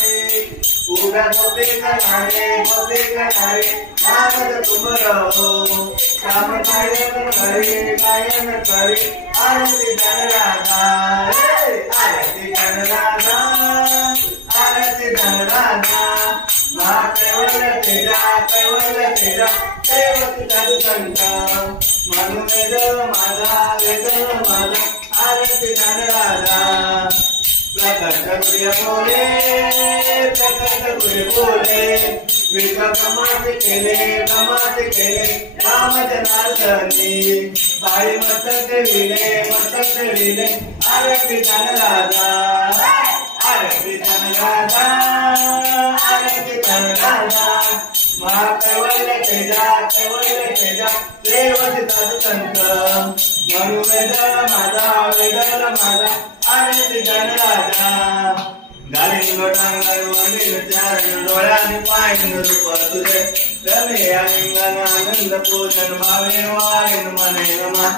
रे पूरा गोपी कनारे नारद तुम रहो श्याम गायन करे आरती धन राधा आरती धन राधा आरती धन राधा कैवल्य तेजा देवती साधु संत मनुवेद माझा आरती धन राधा प्रकट गुरे बोले विश्व कमाते केले राम जनार्दनी साई मस्तक विले आरती धन राधा आरती धन राधा आरती धन राधा कैवल्य तेजा देवती साधु संत मनुवेद माझा आरती धन राधा गाली लोटांगण वंदिल चारण डोळ्याने पाहिन रूप तुझे रमे आनंद पूजन भावे वारेन मने नमा